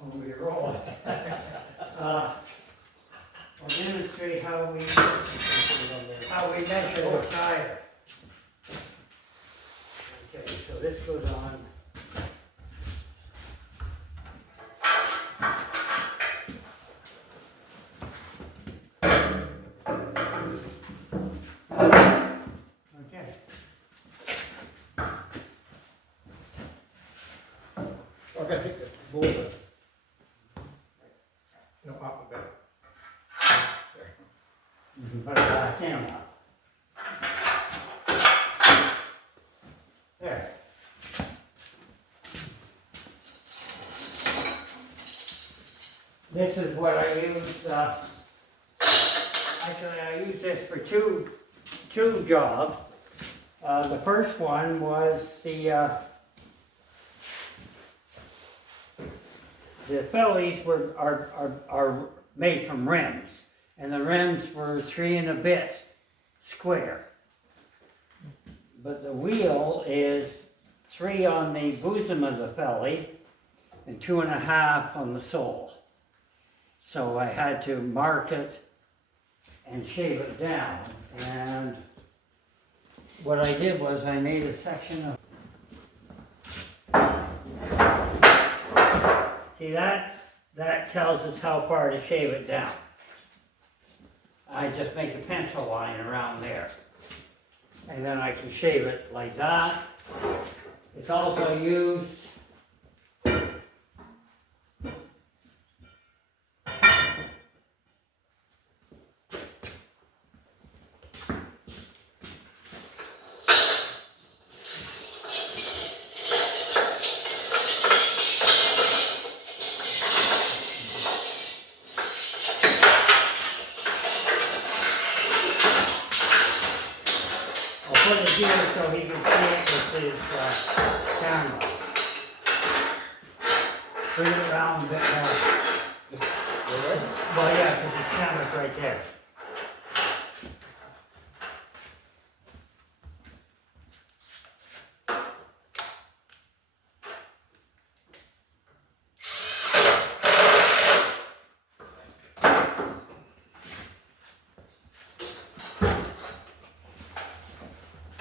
when we roll. I'll demonstrate how we measure the tire. Okay, so this goes on. Okay. I gotta take the boulder. No, up a bit. There. You can put it back in now. There. This is what I use, actually I use this for two jobs. The first one was the fellies are made from rims, and the rims were 3 and a bit square. But the wheel is 3 on the bosom of the felly and 2.5 on the sole. So I had to mark it and shave it down. And what I did was I made a section of. See, that tells us how far to shave it down. I just make a pencil line around there. And then I can shave it like that. It's also used put it here so he can see it with his camera. Bring it around a bit more. Well, yeah, because his camera's right there.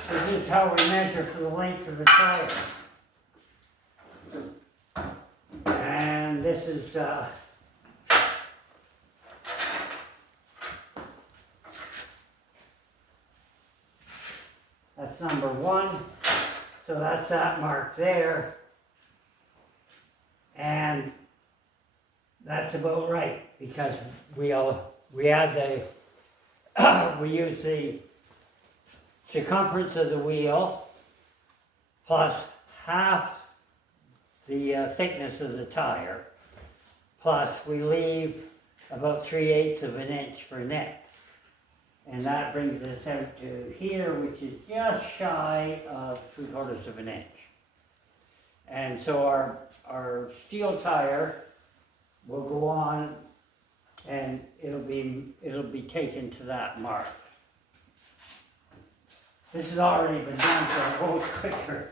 This is how we measure for the length of the tire. And this is that's number 1. So that's that mark there. And that's about right because we add the we use the circumference of the wheel plus half the thickness of the tire, plus we leave about 3/8 of an inch for neck. And that brings us out to here, which is just shy of 3/4 of an inch. And so our steel tire will go on and it'll be taken to that mark. This has already been done, so it goes quicker.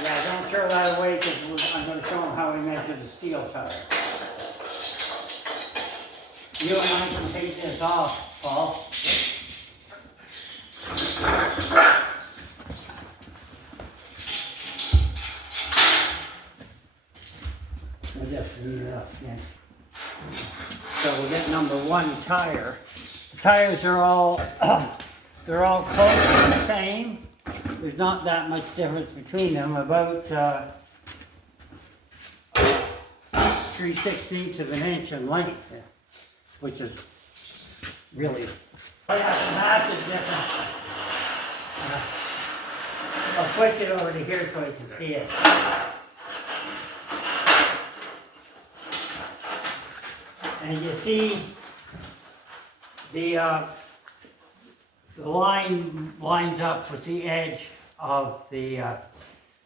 Yeah, don't throw that away because I'm going to show them how we measure the steel tire. You and I can take this off, Paul. So we'll get number 1 tire. The tires are all they're all close to the same. There's not that much difference between them. About 3/16 of an inch in length, which is really massive difference. I'll switch it over to here so you can see it. And you see the line lines up with the edge of the,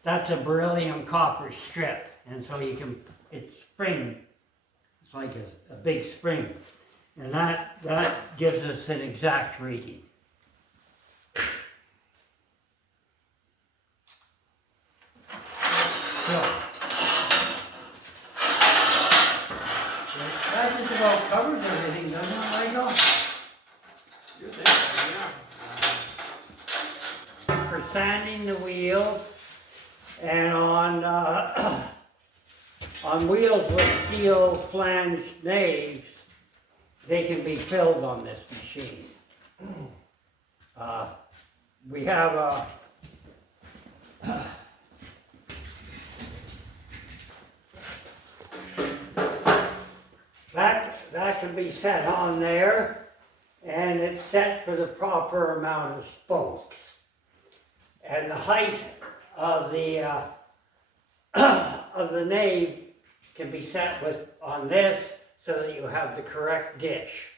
that's a beryllium copper strip. And so you can, it's spring, it's like a big spring. And that gives us an exact reading. So, that just about covers everything, doesn't it, Michael? You're there, yeah. For sanding the wheels, and on on wheels with steel flanged naves, they can be filled on this machine. We have a that can be set on there, and it's set for the proper amount of spokes. And the height of the of the nave can be set on this so that you have the correct dish.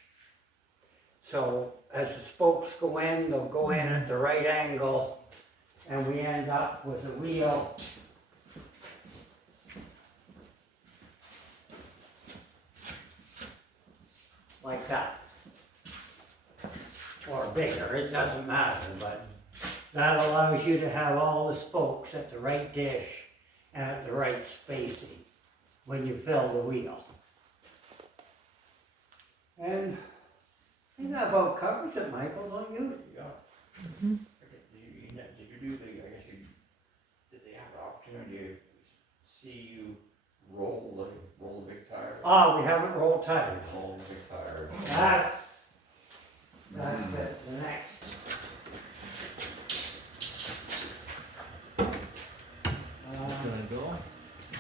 So as the spokes go in, they'll go in at the right angle, and we end up with a wheel like that. Or bigger, it doesn't matter, but that allows you to have all the spokes at the right dish and at the right spacing when you fill the wheel. And I think that about covers it, Michael, don't you? Yeah. Mm-hmm. Did you do the, I guess you, did they have an opportunity to see you roll the big tire? Ah, we haven't rolled tires. Roll the big tire. That's it, the next.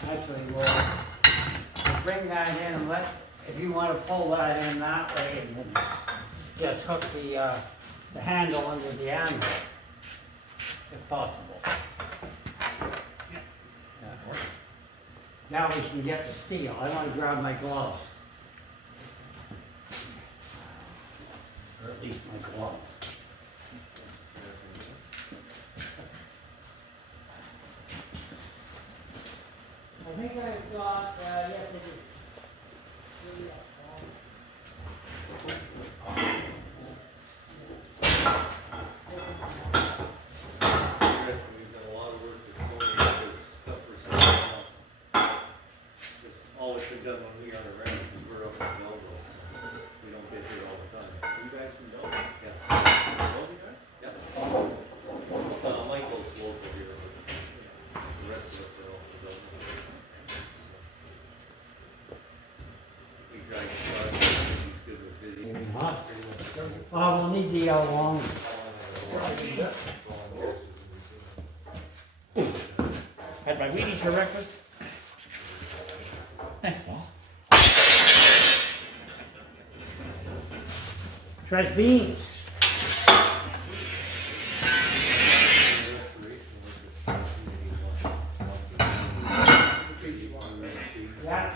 Actually, we'll bring that in and if you want to pull that in that way, and then just hook the handle under the anvil, if possible. Now we can get the steel. I want to grab my gloves. Or at least my gloves. I think I've got, yes I do. Interesting, we've done a lot of work with going into stuff we're selling now. Just always been done when we are around, because we're up in Belleville, so we don't get here all the time. Are you guys from Belleville? Yeah. All you guys? Yeah. Michael's local here, but the rest of us are all from Belleville. We tried to start, he's good with video. Huh? Oh, we'll need the long. Had my Wheaties for breakfast. Thanks, Paul. Try beans. Yeah.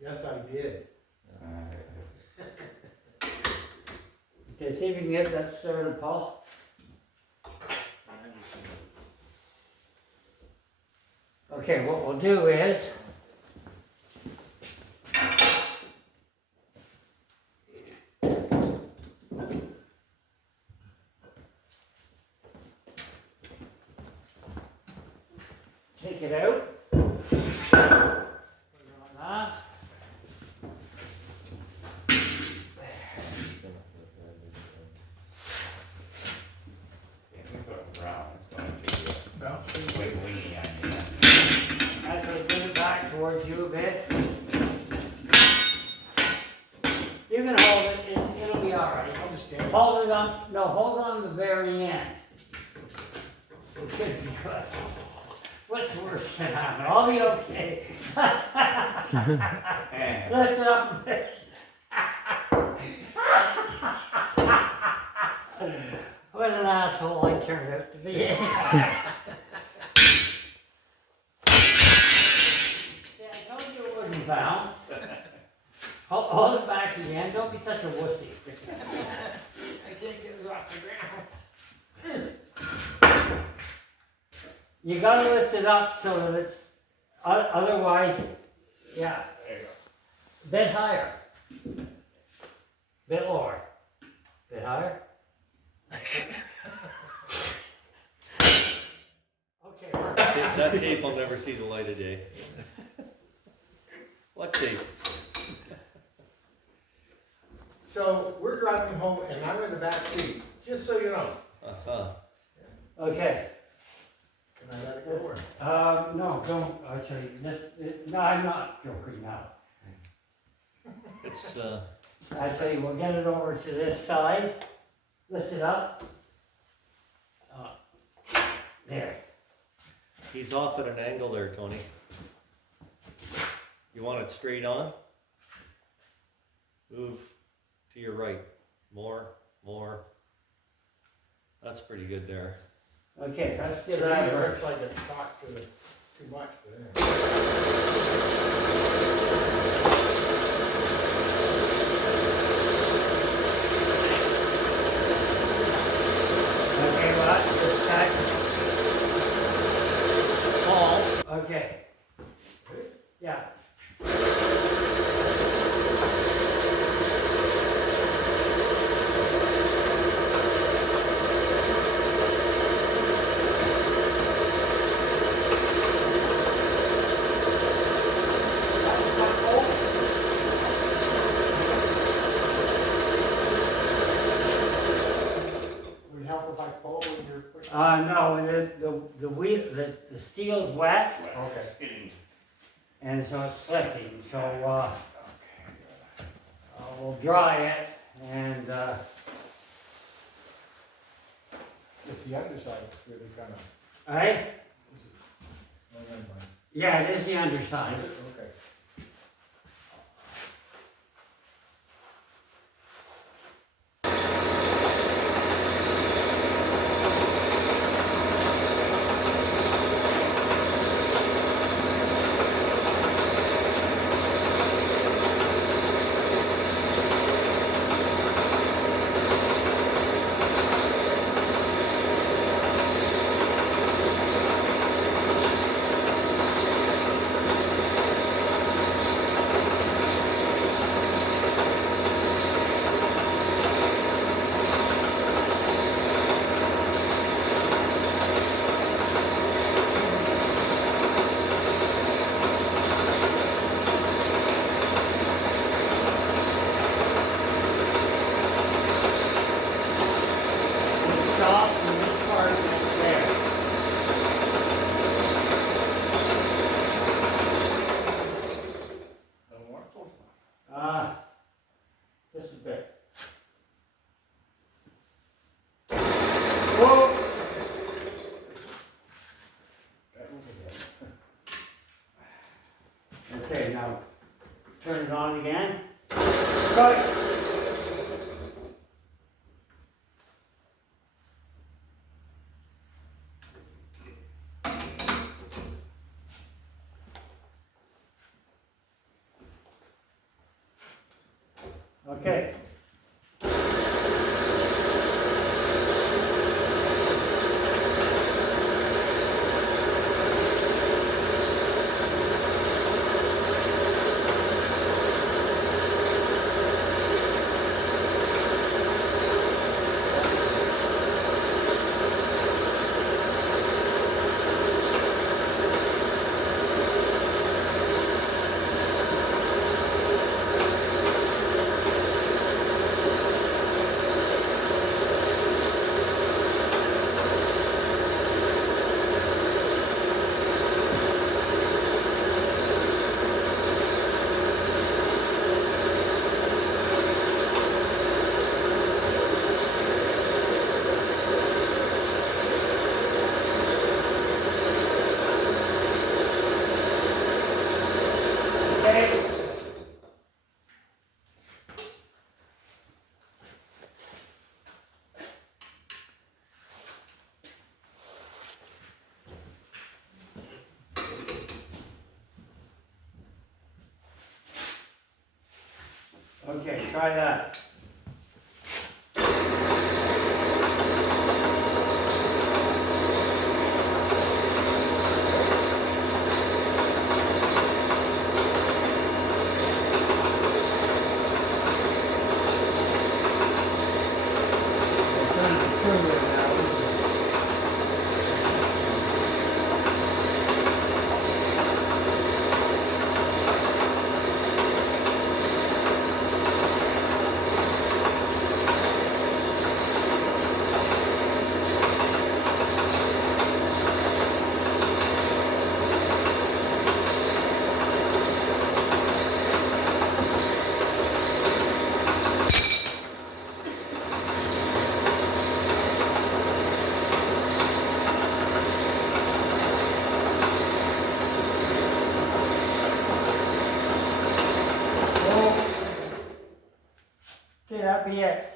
Yes, I did. Okay, see if you can get that started, Paul. Okay, what we'll do is take it out. Put it on that. Actually, bring it back towards you a bit. You can hold it, it'll be alright. I'll just stand. Hold it on, no, hold on the very end. It should be good. What's worse can happen? I'll be okay. Lift it up a bit. What an asshole I turned out to be. hold it back again, don't be such a wussy. I can't get it off the ground. You gotta lift it up so that it's, otherwise, yeah. There you Bit higher. Bit lower. Bit higher. Okay. That tape will never see the light of day. What tape? So we're driving home and I'm in the back seat, just so you know. Uh-huh. Okay. Can I let it go or? No, don't, actually, no, I'm not joking now. It's, Actually, we'll get it over to this side, lift it up. There. he's off at an angle there, Tony. You want it straight on? Move to your right. More. That's pretty good there. Okay, let's get To me, that it over. looks like it's cocked to too much, but anyway. Okay, what? This side? Paul, Okay. Yeah. Would it help if I pull when you're pushing? No, the wheel, the steel's wet, go. Okay. Skidding. and so it's slipping, so, we'll dry it, and, It's the underside that's really kind of, right? oh, never mind. Yeah, it is the underside. Okay. Stop in this part there. No more? Just a bit. Whoa! That was a bit. Okay, now turn it on again. Right. Okay. try that. We're trying to prove it now. Okay, that'd be it.